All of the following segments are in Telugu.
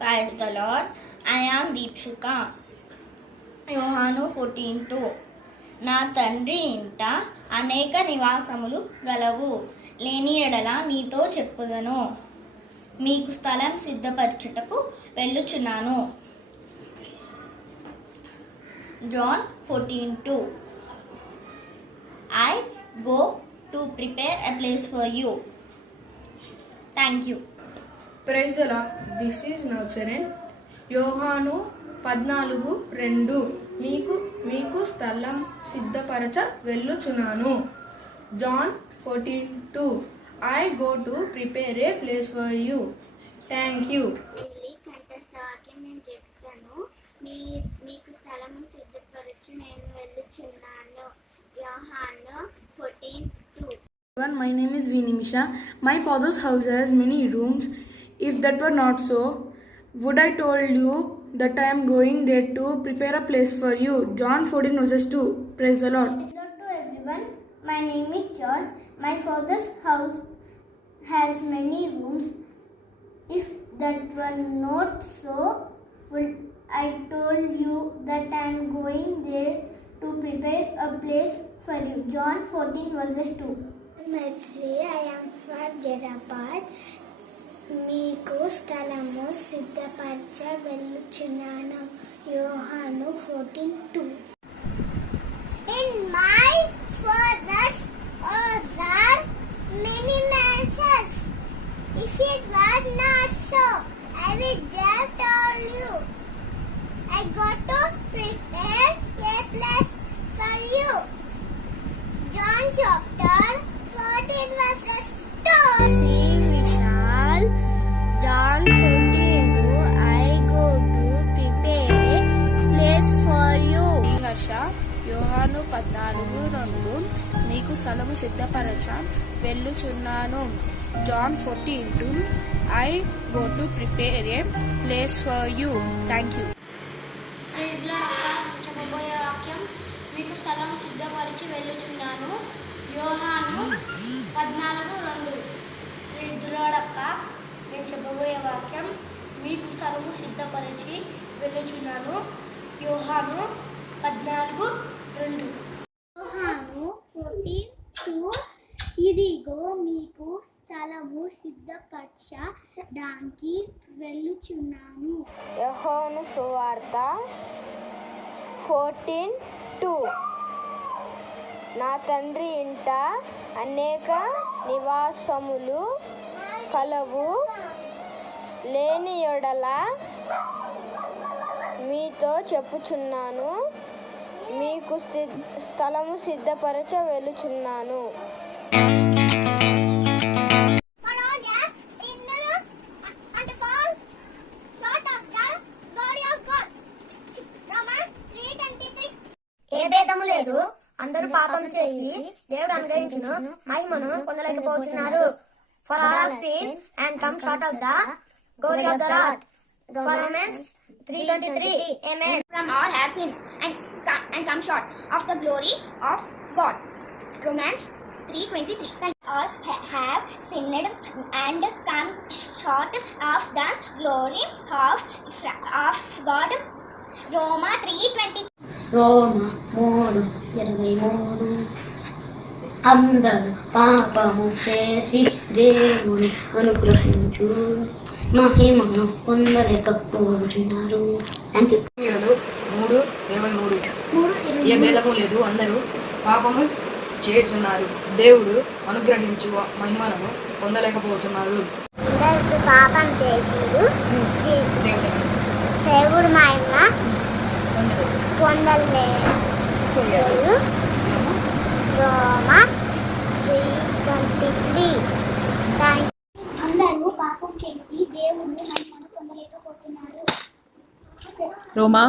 Praise the Lord. I am Deepshika. యోహాను 14:2 నా తండ్రి ఇంట అనేక నివాసములు గలవు, లేని ఎడల నీతో చెప్పుదను. మీకు స్థలం సిద్ధపరచుటకు వెళ్ళుచున్నాను. John 14:2 I go to prepare a place for you. Thank you. Praise the Lord. This is Navcharan. యోహాను 14:2 మీకు స్థలం సిద్ధపరచ వెళ్ళుచున్నాను. John 14:2 I go to prepare a place for you. Thank you. కంఠస్థ వాక్యం నేను చెప్తాను. మీకు స్థలము సిద్ధపరచి నేను వెళ్ళుచున్నాను. యోహాను 14:2 My name is Vinimisha. My father's house has many rooms. If that were not so, would I told you that I am going there to prepare a place for you. John 14:2. Praise the Lord. Hello to everyone. My name is John. My father's house has many rooms. If that were not so, would I told you that I am going there to prepare a place for you. John 14:2. I am from Jedabad. మీకు స్థలము సిద్ధపరచ వెళ్ళుచున్నాను. యోహాను 14:2 In my father's house are many mansions. If it were not so, I would have told you. I got to prepare a place for you. John chapter 14:2. John 14:2 I go to prepare a place for you. Harsha యోహాను 14:2 మీకు స్థలము సిద్ధపరచ వెళ్ళుచున్నాను. John 14:2 I go to prepare a place for you. Thank you. Praise the lord. చెప్పబోయే వాక్యం మీకు స్థలం సిద్ధపరిచి వెళ్ళుచున్నాను. యోహాను 14:2. ప్రైజ్ ది లార్డ్ అక్క. నేను చెప్పబోయే వాక్యం మీకు స్థలము సిద్ధపరిచి వెళ్ళుచున్నాను. యోహాను 14:2. యోహాను 14:2 ఇదిగో మీకు స్థలము సిద్ధపరచడానికి వెళ్ళుచున్నాను. యోహాను సువార్త 14:2 నా తండ్రి ఇంట అనేక నివాసములు కలవు, లేని యెడల మీతో చెప్పుచున్నాను. మీకు స్థలము సిద్ధపరచ వెళ్ళుచున్నాను. ఏ భేదము లేదు, అందరూ పాపం చేసి దేవుడు అనుగ్రహించును మహిమను పొందలేకపోతున్నారు. For all have sinned and come short of the glory of the Lord. Romans 3:23. Amen. From all have sinned and come short of the glory of God. Romans 3:23. All have sinned and come short of the glory of God. Roma 3:20. రోమా 3:23 అందరూ పాపము చేసి దేవుని అనుగ్రహించు మహిమను పొందలేకపోతున్నారు. Thank you. 3:23 ఏ భేదము లేదు, అందరూ పాపము చేస్తున్నారు, దేవుడు అనుగ్రహించు మహిమలను పొందలేకపోతున్నారు. అందరూ పాపం చేసిరు, దేవుడు మహిమ పొందలేదు. రోమా 3:23. అందరూ పాపం చేసి దేవుడు మహిమను పొందలేకపోతున్నారు. రోమా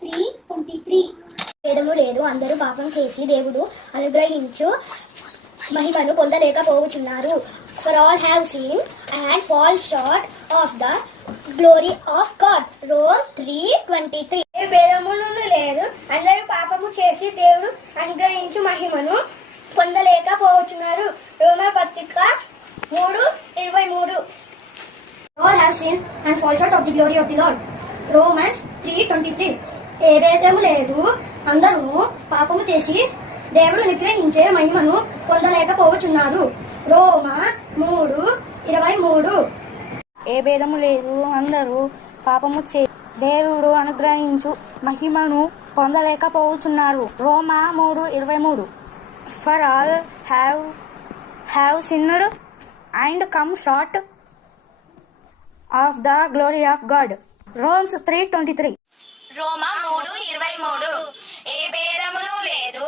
3:23. భేదము లేదు, అందరూ పాపం చేసి దేవుడు అనుగ్రహించు మహిమను పొందలేకపోవచ్చున్నారు. For all have sinned and fall short of the glory of God. Rome 3:23. ఏ భేదములు లేదు, అందరూ పాపము చేసి దేవుడు అనుగ్రహించు మహిమను పొందలేకపోవచ్చున్నారు. రోమా పత్రిక 3:23. All have sinned and fall short of the glory of the Lord. Romans 3:23. ఏ భేదము లేదు, అందరూ పాపము చేసి దేవుడు నిగ్రహించే మహిమను పొందలేకపోవచ్చున్నారు. రోమా 3:23. ఏ భేదము లేదు, అందరూ పాపము చే దేవుడు అనుగ్రహించు మహిమను పొందలేకపోతున్నారు. రోమా 3:23. For all have sinned and come short of the glory of God. Romans 3:23. రోమా 3:23. ఏ భేదమును లేదు,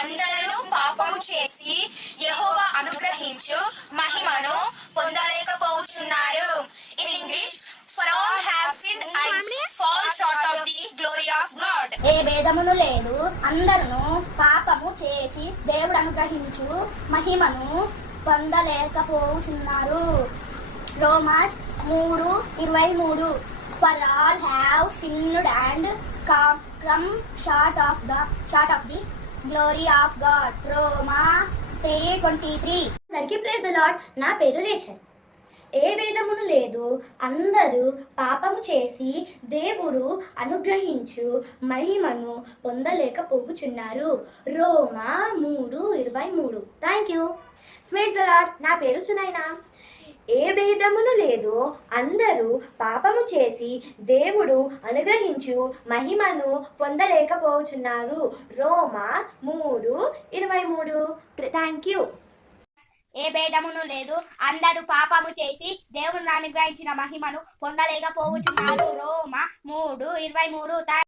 అందరూ పాపము చేసి యెహోవా అనుగ్రహించు మహిమను పొందలేకపోతున్నారు. In English, for all have sinned and fall short of the glory of God. ఏ భేదమును లేదు, అందరూ పాపము చేసి దేవుడు అనుగ్రహించు మహిమను పొందలేకపోతున్నారు. రోమాస్ 3:23. For all have sinned and come short of the glory of God. రోమా 3:23. అందరికీ ప్రైజ్ ది లార్డ్. నా పేరు రేచల్. ఏ భేదమును లేదు, అందరూ పాపము చేసి దేవుడు అనుగ్రహించు మహిమను పొందలేకపోతున్నారు. రోమా 3:23. Thank you. Praise the lord. నా పేరు సునైనా. ఏ భేదమును లేదు, అందరూ పాపము చేసి దేవుడు అనుగ్రహించు మహిమను పొందలేకపోతున్నారు. రోమా 3:23. Thank you. ఏ భేదమును లేదు, అందరూ పాపము చేసి దేవుని అనుగ్రహించిన మహిమను పొందలేకపోతున్నారు. రోమా 3:23.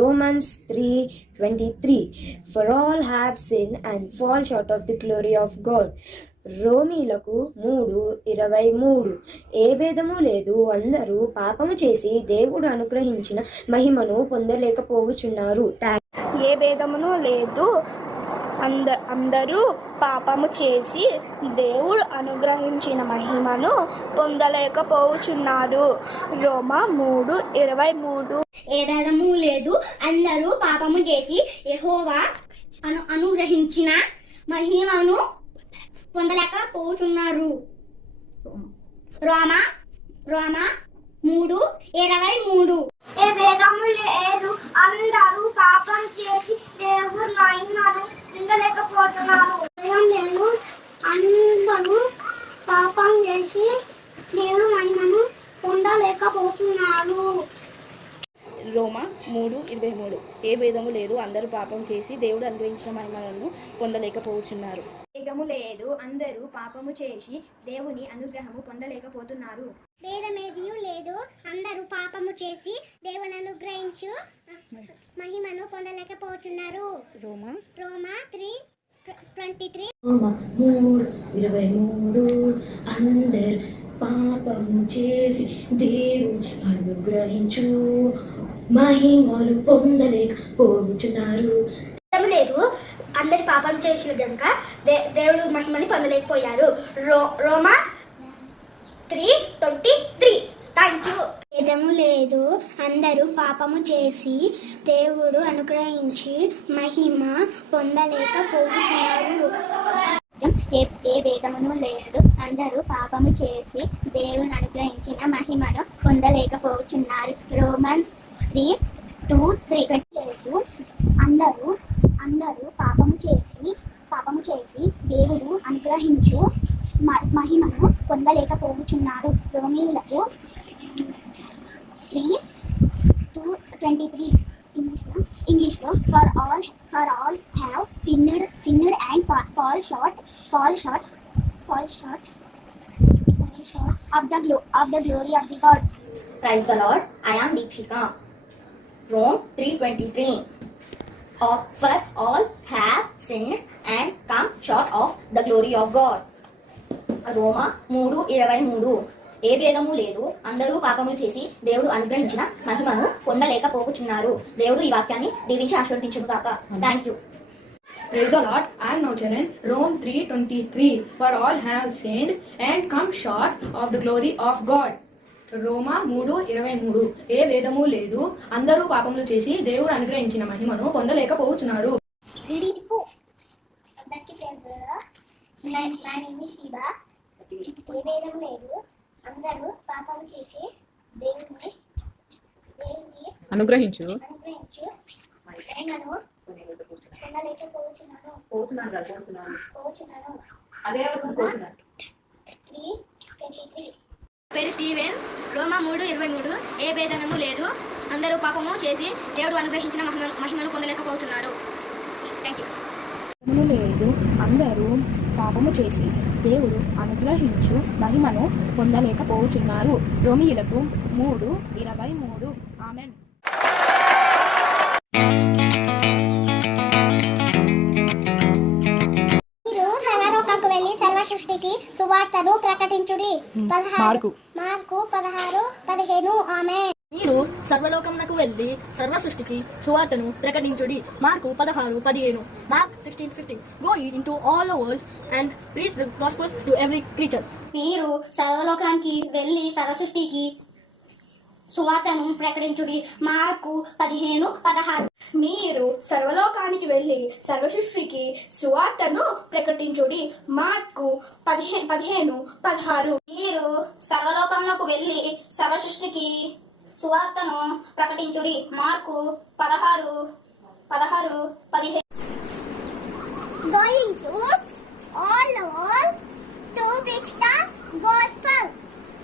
Romans 3:23. For all have sinned and fall short of the glory of God. రోమీలకు 3:23. ఏ భేదము లేదు, అందరూ పాపము చేసి దేవుడు అనుగ్రహించిన మహిమను పొందలేకపోవచ్చున్నారు. ఏ భేదమును లేదు, అందరూ పాపము చేసి దేవుడు అనుగ్రహించిన మహిమను పొందలేకపోతున్నారు. రోమా 3:23. ఏ భేదము లేదు, అందరూ పాపము చేసి యెహోవా అనుగ్రహించిన మహిమను పొందలేకపోతున్నారు. రోమా 3:23. ఏ భేదము లేదు, అందరూ పాపం చేసి దేవుని మహిమను పొందలేకపోతున్నారు. లేదు, అందరూ పాపం చేసి దేవుని మహిమను పొందలేకపోతున్నారు. రోమా 3:23. ఏ భేదము లేదు, అందరూ పాపం చేసి దేవుడు అనుగ్రహించిన మహిమలను పొందలేకపోతున్నారు. భేదము లేదు, అందరూ పాపము చేసి దేవుని అనుగ్రహము పొందలేకపోతున్నారు. భేదమేదీ లేదు, అందరూ పాపము చేసి దేవుని అనుగ్రహించు మహిమను పొందలేకపోతున్నారు. రోమా 3:23. 3:23. అందరు పాపము చేసి దేవుని అనుగ్రహించు మహిమలు పొందలేకపోతున్నారు. లేదు, అందరి పాపం చేసిన కనుక దేవుడు మహిమని పొందలేకపోయారు. రోమా 3:23. Thank you. భేదము లేదు, అందరూ పాపము చేసి దేవుడు అనుగ్రహించి మహిమ పొందలేకపోతున్నారు. ఏ భేదమును లేదు, అందరూ పాపము చేసి దేవుని అనుగ్రహించిన మహిమను పొందలేకపోతున్నారు. రోమన్స్ 3:2-3. లేదు, అందరూ పాపము చేసి దేవుడు అనుగ్రహించు మహిమను పొందలేకపోతున్నారు. రోమీయులకు 3:23. ఇంగ్లీష్లో for all have sinned and fall short of the glory of the God. Praise the Lord. I am Deepika. Rome 3:23. For all have sinned and come short of the glory of God. రోమా 3:23. ఏ భేదము లేదు, అందరూ పాపములు చేసి దేవుడు అనుగ్రహించిన మహిమను పొందలేకపోతున్నారు. దేవుడు ఈ వాక్యాన్ని దీవించి ఆశీర్వదించును గాక. Thank you. Praise the Lord. I am Navcharan. Rome 3:23. For all have sinned and come short of the glory of God. రోమా 3:23. ఏ భేదము లేదు, అందరూ పాపములు చేసి దేవుడు అనుగ్రహించిన మహిమను పొందలేకపోతున్నారు. My name is Shiva. ఏ భేదము లేదు, అందరూ పాపము పాపం చేసి దేవుని అనుగ్రహించు అనుగ్రహించు మహిమను పొందలేకపోతున్నాను. అదే అవసరం పోతున్నాను. 3:23 పేరు స్టీవెన్. రోమా 3:23 ఏ భేదము లేదు, అందరూ పాపము చేసి దేవుడు అనుగ్రహించిన మహిమను పొందలేకపోతున్నారు. Thank you. లేదు, అందరూ పాపము చేసి దేవుడు అనుగ్రహించు మహిమను పొందలేకపోతున్నారు. రోమీయులకు 3:23. ఆమెన్. మీరు సర్వలోకంకు వెళ్ళి సర్వ సృష్టికి సువార్తను ప్రకటించుడి. మార్కు 16:15. ఆమేన్. మీరు సర్వలోకమునకు వెళ్ళి సర్వ సృష్టికి సువార్తను ప్రకటించుడి. Mark 16:15. Mark 16:15. Go ye into all the world and preach the gospel to every creature. మీరు సర్వలోకానికి వెళ్ళి సర్వ సృష్టికి సువార్తను ప్రకటించుడి. మార్కు 15:16. మీరు సర్వలోకానికి వెళ్ళి సర్వ సృష్టికి సువార్తను ప్రకటించుడి. మార్కు 15:16. మీరు సర్వలోకంలోకి వెళ్ళి సర్వ సృష్టికి సువార్తను ప్రకటించుడి. Mark 16:15. Going to all the world to preach the gospel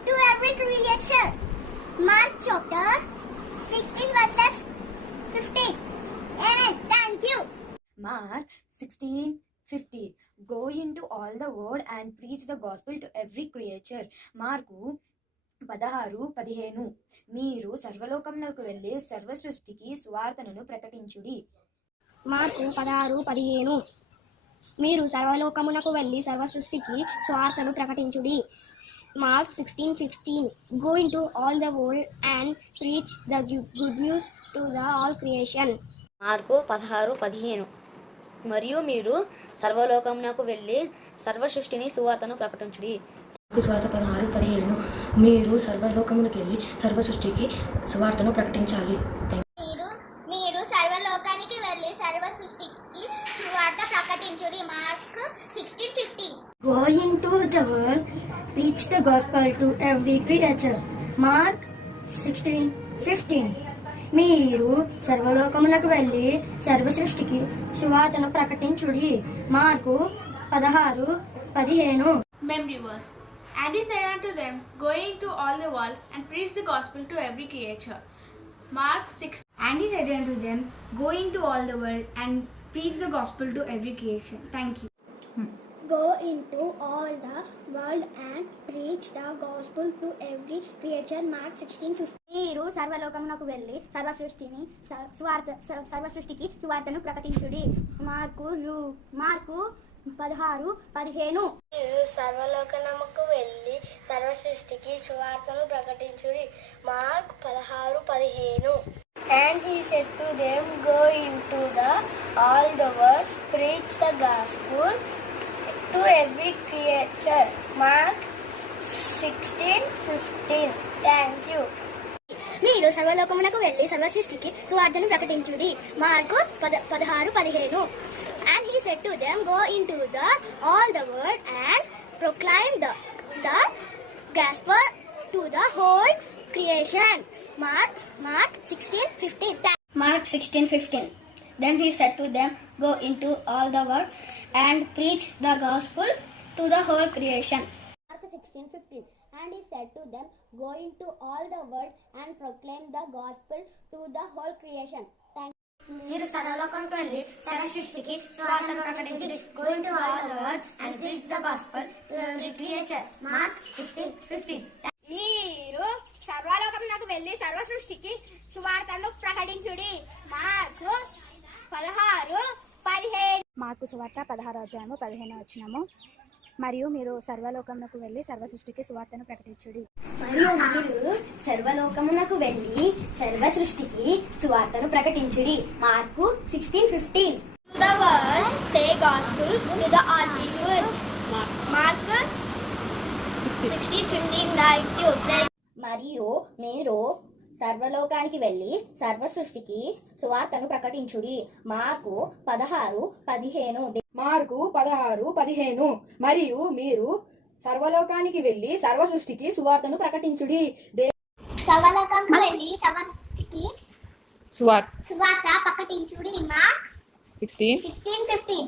to every creature. Mark chapter 16:15. Amen. Thank you. Mark 16:15. Go into all the world and preach the gospel to every creature. Mark 16:15. మీరు సర్వలోకమునకు వెళ్ళి సర్వ సృష్టికి సువార్తను ప్రకటించుడి. మార్కు 16:15. మీరు సర్వలోకమునకు వెళ్ళి సర్వ సృష్టికి సువార్తను ప్రకటించుడి. Mark 16:15. Go into all the world and preach the good news to the all creation. Mark 16:15. మరియు మీరు సర్వలోకమునకు వెళ్ళి సర్వ సృష్టిని సువార్తను ప్రకటించుడి. సువార్త 16:15. మీరు సర్వలోకమునకు వెళ్ళి సర్వ సృష్టికి సువార్తను ప్రకటించాలి. మీరు సర్వలోకానికి వెళ్ళి సర్వ సృష్టికి సువార్త ప్రకటించుడి. Mark 16:15. Go into the world, preach the gospel to every creature. Mark 16:15. మీరు సర్వలోకమునకు వెళ్ళి సర్వ సృష్టికి సువార్తను ప్రకటించుడి. Mark 16:15. Memory verse. And he said unto them, Go into all the world and preach the gospel to every creature. Mark 6. And he said unto them, Go into all the world and preach the gospel to every creation. Thank you. Go into all the world and preach the gospel to every creature. Mark 16:15. మీరు సర్వలోకమునకు వెళ్ళి సర్వ సృష్టికి సువార్తను ప్రకటించుడి. మార్కు 16:15. మీరు సర్వలోకమునకు వెళ్ళి సర్వ సృష్టికి సువార్తను ప్రకటించుడి. Mark 16:15. And he said to them, Go into all the world, preach the gospel to every creature. Mark 16:15. Thank you. మీరు సర్వలోకమునకు వెళ్ళి సర్వ సృష్టికి సువార్తను ప్రకటించుడి. Mark 16:15. And he said to them, Go into all the world and proclaim the gospel to the whole creation. Mark 16:15. Mark 16:15. Then he said to them, Go into all the world and preach the gospel to the whole creation. Mark 16:15. And he said to them, Go into all the world and proclaim the gospel to the whole creation. మీరు సర్వలోకానికి వెళ్ళి సర్వ సృష్టికి సువార్తను ప్రకటించి. Go into all the world and preach the gospel to every creature. Mark 16:15. మీరు సర్వలోకమునకు వెళ్ళి సర్వ సృష్టికి సువార్తను ప్రకటించుడి. మార్కు 16:15. మార్కు సువార్త 16:15. మరియు మీరు సర్వలోకమునకు వెళ్ళి సర్వ సృష్టికి సువార్తను ప్రకటించుడి. మరియు మీరు సర్వలోకమునకు వెళ్ళి సర్వ సృష్టికి సువార్తను ప్రకటించుడి. Mark 16:15. The world say gospel to the all people. Mark 16:15. Thank you. మరియు మీరు సర్వలోకానికి వెళ్ళి సర్వ సృష్టికి సువార్తను ప్రకటించుడి. మార్కు 16:15. మార్కు 16:15. మరియు మీరు సర్వలోకానికి వెళ్ళి సర్వ సృష్టికి సువార్తను ప్రకటించుడి. సర్వలోకంకు వెళ్ళి సర్వకి సువార్త సువార్త ప్రకటించుడి. మార్క్ 16 16:15.